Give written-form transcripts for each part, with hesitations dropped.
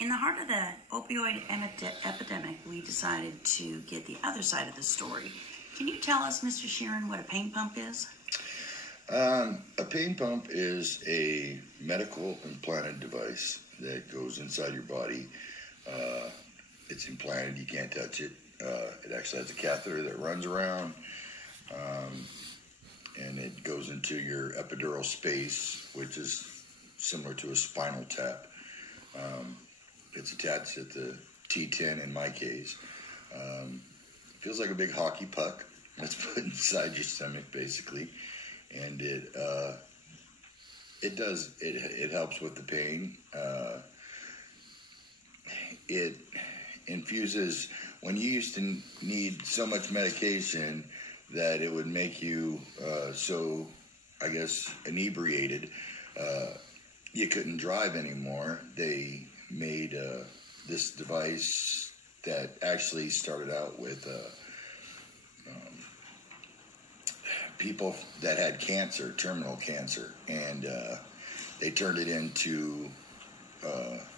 In the heart of the opioid epidemic, we decided to get the other side of the story. Can you tell us, Mr. Sheeran, what a pain pump is? A pain pump is a medical implanted device that goes inside your body. It's implanted, you can't touch it. It actually has a catheter that runs around, and it goes into your epidural space, which is similar to a spinal tap. It's attached at the T10 in my case. Feels like a big hockey puck that's put inside your stomach, basically, and it helps with the pain. It infuses, when you used to need so much medication that it would make you so, I guess, inebriated, you couldn't drive anymore. They made this device that actually started out with people that had cancer, terminal cancer, and they turned it into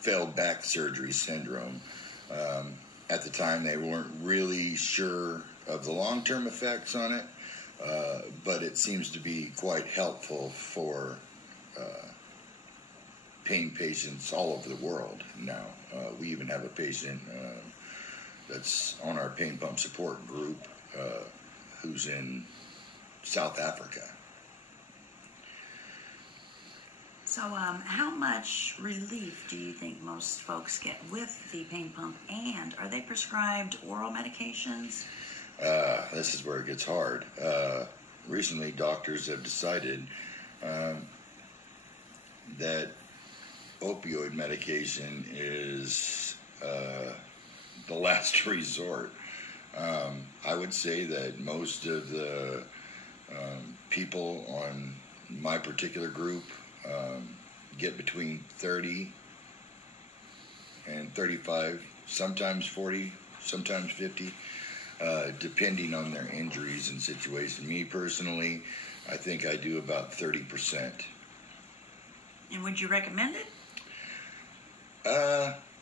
failed back surgery syndrome. At the time, they weren't really sure of the long-term effects on it, but it seems to be quite helpful for pain patients all over the world now. We even have a patient that's on our pain pump support group who's in South Africa. So how much relief do you think most folks get with the pain pump, and are they prescribed oral medications? This is where it gets hard. Recently, doctors have decided that opioid medication is the last resort. I would say that most of the people on my particular group get between 30 and 35, sometimes 40, sometimes 50, depending on their injuries and situation. Me personally, I think I do about 30%. And would you recommend it?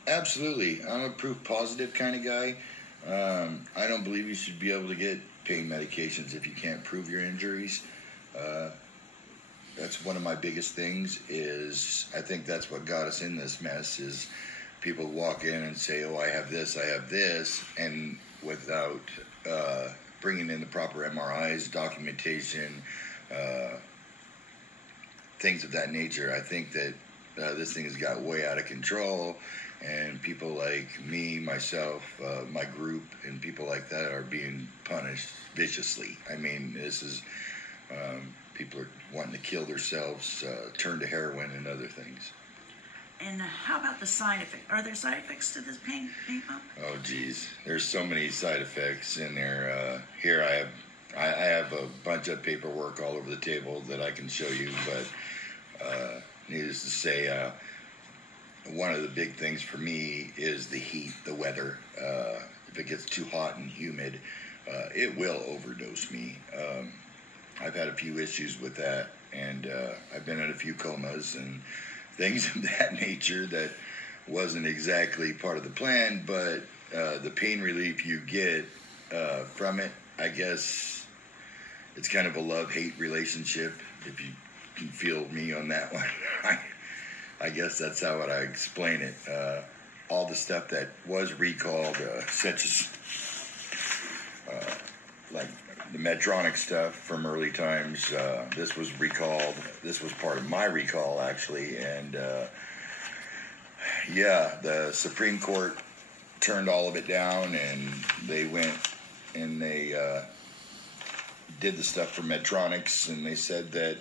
Absolutely. I'm a proof positive kind of guy. I don't believe you should be able to get pain medications if you can't prove your injuries. That's one of my biggest things. Is I think that's what got us in this mess, is people walk in and say, oh, I have this, and without bringing in the proper MRIs, documentation, things of that nature. I think that this thing has got way out of control, and people like me, myself, my group, and people like that are being punished viciously. I mean, this is, people are wanting to kill themselves, turn to heroin and other things. And how about the side effects? Are there side effects to this pain pump? Oh, geez. There's so many side effects in there. Here I have a bunch of paperwork all over the table that I can show you, but needless to say, one of the big things for me is the heat, the weather. If it gets too hot and humid, it will overdose me. I've had a few issues with that, and I've been in a few comas and things of that nature that wasn't exactly part of the plan, but the pain relief you get from it, I guess it's kind of a love-hate relationship, if you can feel me on that one. I guess that's how I explain it. All the stuff that was recalled, such as like the Medtronic stuff from early times, this was recalled. This was part of my recall, actually. And yeah, the Supreme Court turned all of it down, and they went and they did the stuff for Medtronics, and they said that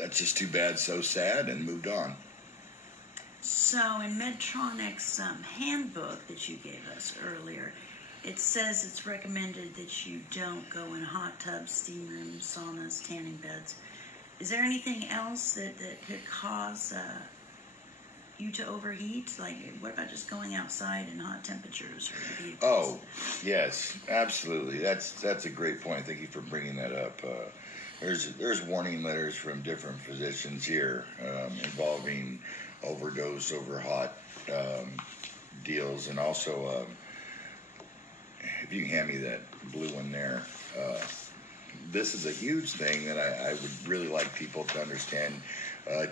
that's just too bad, so sad, and moved on. So in Medtronic's handbook that you gave us earlier, it says it's recommended that you don't go in hot tubs, steam rooms, saunas, tanning beds. Is there anything else that could cause you to overheat? Like, what about just going outside in hot temperatures? Oh, yes, absolutely. That's a great point. Thank you for bringing that up. There's warning letters from different physicians here involving overdose over hot deals. And also, if you can hand me that blue one there, this is a huge thing that I would really like people to understand,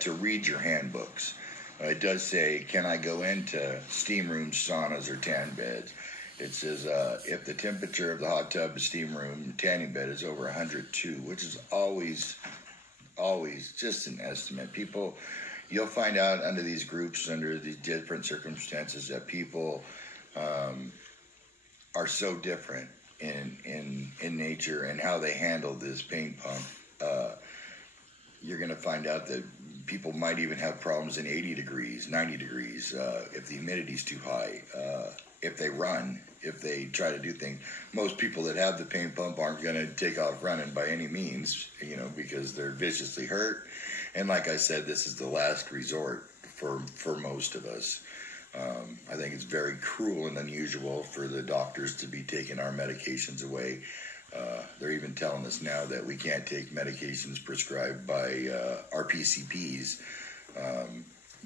to read your handbooks. It does say, can I go into steam rooms, saunas, or tan beds? It says, if the temperature of the hot tub, steam room, tanning bed is over 102, which is always just an estimate. People, you'll find out under these groups, under these different circumstances, that people are so different in nature and how they handle this pain pump. You're going to find out that people might even have problems in 80 degrees, 90 degrees, if the humidity's too high, if they run, if they try to do things. Most people that have the pain pump aren't going to take off running by any means, because they're viciously hurt. And like I said, this is the last resort for most of us. I think it's very cruel and unusual for the doctors to be taking our medications away. They're even telling us now that we can't take medications prescribed by our PCPs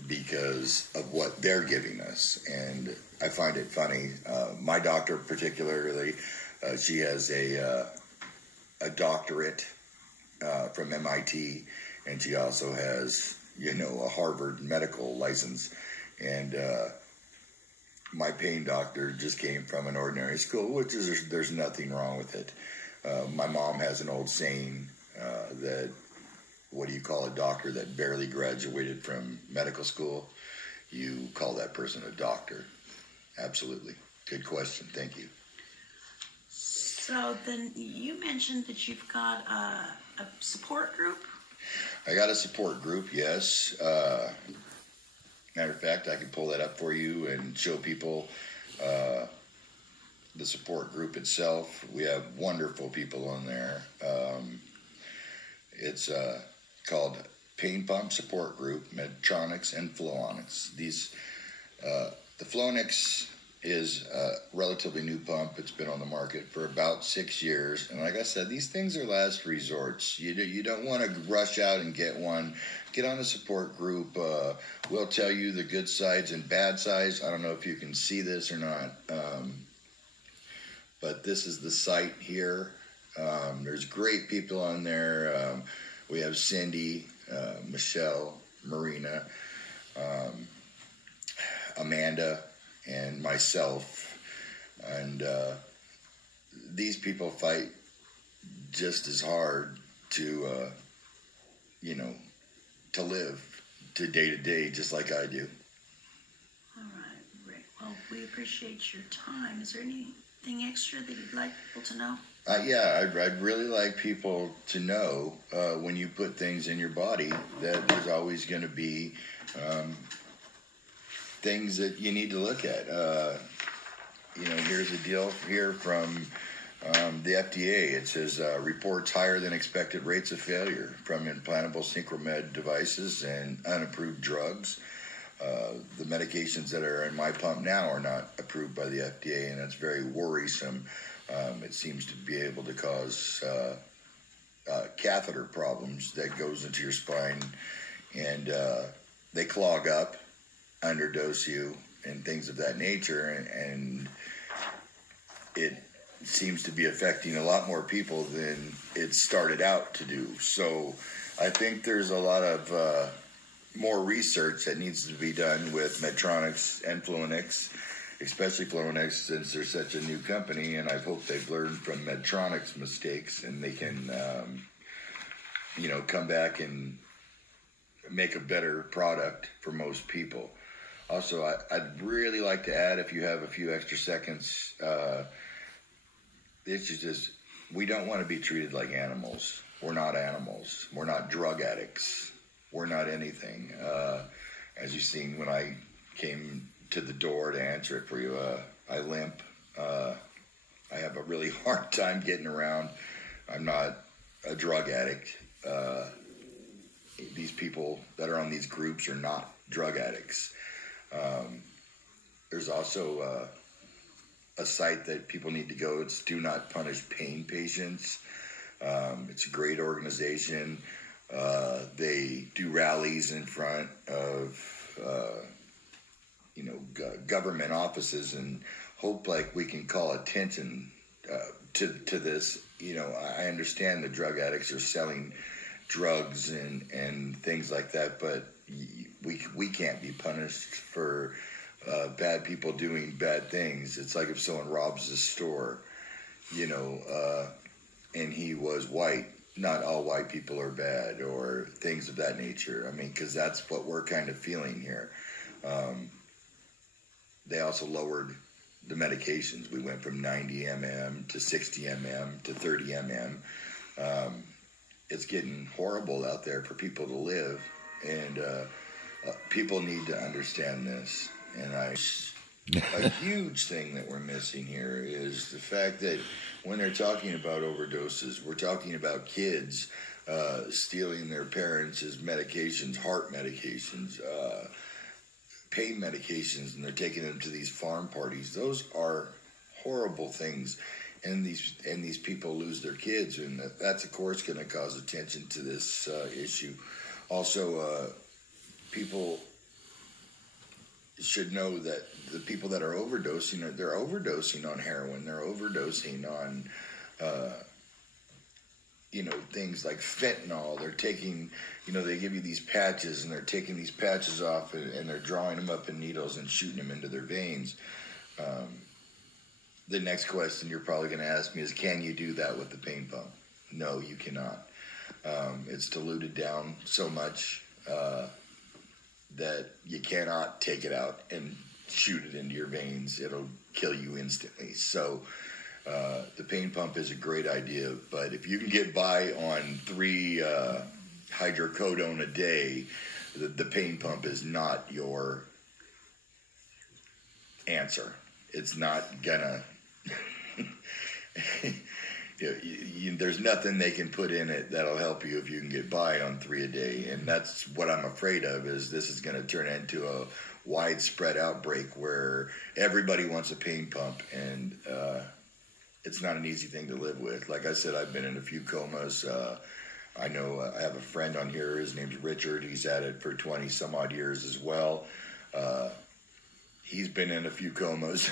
because of what they're giving us. And I find it funny. My doctor particularly, she has a doctorate from MIT, and she also has, a Harvard medical license. And my pain doctor just came from an ordinary school, which is, there's nothing wrong with it. My mom has an old saying that, what do you call a doctor that barely graduated from medical school? You call that person a doctor. Absolutely. Good question. Thank you. So then you mentioned that you've got a support group? I got a support group, yes. Matter of fact, I can pull that up for you and show people the support group itself. We have wonderful people on there. It's called Pain Pump Support Group, Medtronics and Flowonix. The Flowonix is a relatively new pump. It's been on the market for about 6 years. And like I said, these things are last resorts. You don't want to rush out and get one. Get on a support group. We'll tell you the good sides and bad sides. I don't know if you can see this or not. But this is the site here. There's great people on there. We have Cindy, Michelle, Marina, Amanda, and myself. And these people fight just as hard to, to live day to day, just like I do. All right, Rick. Well, we appreciate your time. Is there anything extra that you'd like people to know? Yeah, I'd really like people to know when you put things in your body that there's always going to be things that you need to look at. Here's a deal here from the FDA. It says reports higher than expected rates of failure from implantable Synchromed devices and unapproved drugs. The medications that are in my pump now are not approved by the FDA, and that's very worrisome. It seems to be able to cause catheter problems that goes into your spine, and they clog up, underdose you, and things of that nature, and it seems to be affecting a lot more people than it started out to do. So I think there's a lot of more research that needs to be done with Medtronics and Flowonix, especially Flowonix, since they're such a new company, and I hope they've learned from Medtronic's mistakes and they can, come back and make a better product for most people. Also, I'd really like to add, if you have a few extra seconds, it's just, we don't want to be treated like animals. We're not animals. We're not drug addicts. We're not anything. As you've seen when I came to the door to answer it for you, I limp. I have a really hard time getting around. I'm not a drug addict. These people that are on these groups are not drug addicts. There's also a site that people need to go. It's Do Not Punish Pain Patients. It's a great organization. They do rallies in front of government offices and hope like we can call attention to this. I understand the drug addicts are selling drugs and things like that, but we can't be punished for bad people doing bad things. It's like if someone robs a store, and he was white. Not all white people are bad or things of that nature. I mean, because that's what we're kind of feeling here. They also lowered the medications. We went from 90 mm to 60 mm to 30 mm. It's getting horrible out there for people to live, and people need to understand this. And a huge thing that we're missing here is the fact that when they're talking about overdoses, we're talking about kids stealing their parents' medications, heart medications, pain medications, and they're taking them to these farm parties. Those are horrible things, and these people lose their kids, and that's of course going to cause attention to this issue. Also, people should know that the people that are overdosing, they're overdosing on heroin, they're overdosing on things like fentanyl. They're taking, they give you these patches, and they're taking these patches off, and they're drawing them up in needles and shooting them into their veins. The next question you're probably going to ask me is, can you do that with the pain pump? No, you cannot. It's diluted down so much that you cannot take it out and shoot it into your veins. It'll kill you instantly. So the pain pump is a great idea, but if you can get by on 3 hydrocodone a day, the pain pump is not your answer. It's not gonna there's nothing they can put in it that'll help you if you can get by on 3 a day. And that's what I'm afraid of, is this is going to turn into a widespread outbreak where everybody wants a pain pump, and it's not an easy thing to live with. Like I said, I've been in a few comas. I know I have a friend on here. His name's Richard. He's at it for 20 some odd years as well. He's been in a few comas.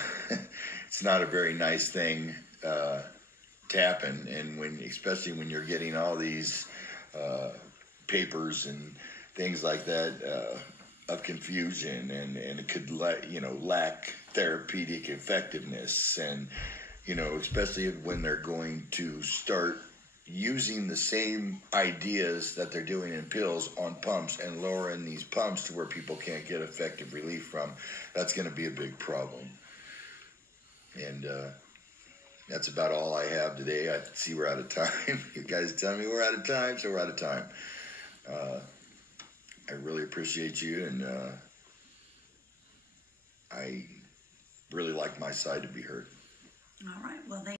It's not a very nice thing to happen, and especially when you're getting all these papers and things like that of confusion, and it could lack therapeutic effectiveness, and especially when they're going to start using the same ideas that they're doing in pills on pumps and lowering these pumps to where people can't get effective relief from. That's going to be a big problem. And that's about all I have today. I see we're out of time. You guys tell me we're out of time, so we're out of time. I really appreciate you, and I really like my side to be heard. All right. Well,